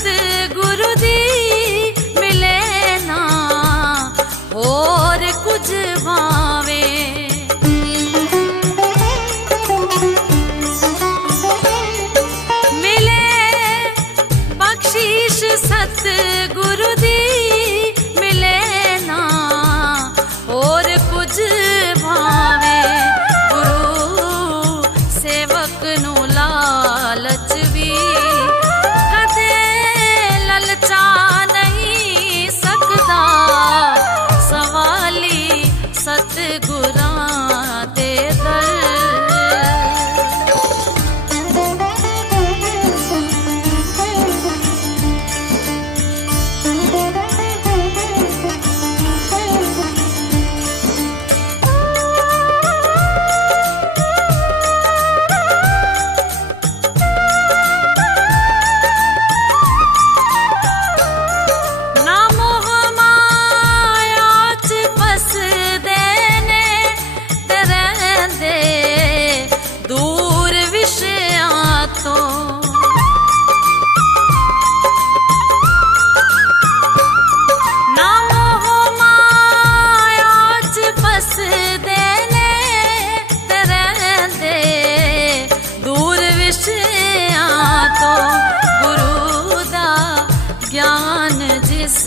सतगुरु दी मिले ना होर कुछ भावे। मिले बख्शीश सतगुरु दी मिले ना होर कुछ भावे। गुरु सेवक नू लालच भी कदे ललचा नहीं सकदा। सवाली सतगुरां दे दर। ज्ञान जिस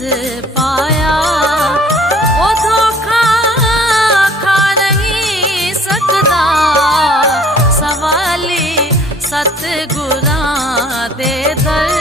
पाया वो धोखा खा नहीं सकदा। सवाली सतगुरां दे दर।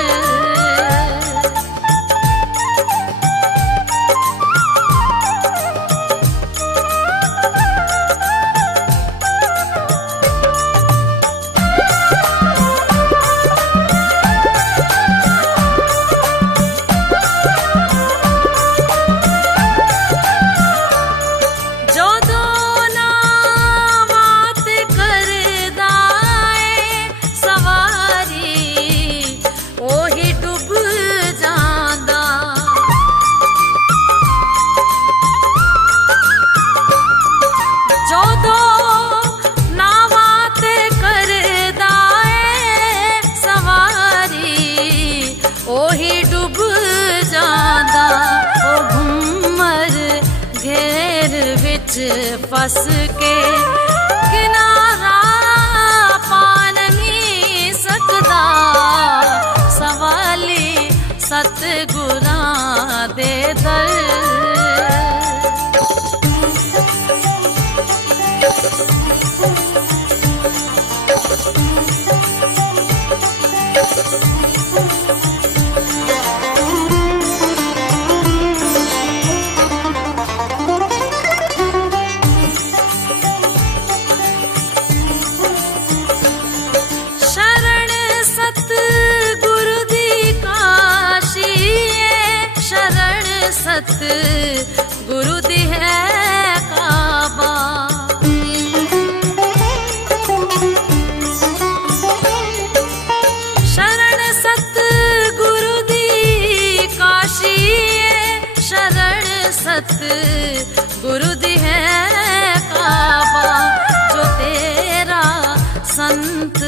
ओही डूब जांदा। ओ घुमर घेर विच फस के किनारा पा नहीं सकदा। सवाली सतगुरां दे दर। सतगुरु दी है काबा। शरण सतगुरु दी काशी। शरण सतगुरु दी है काबा। जो तेरा संत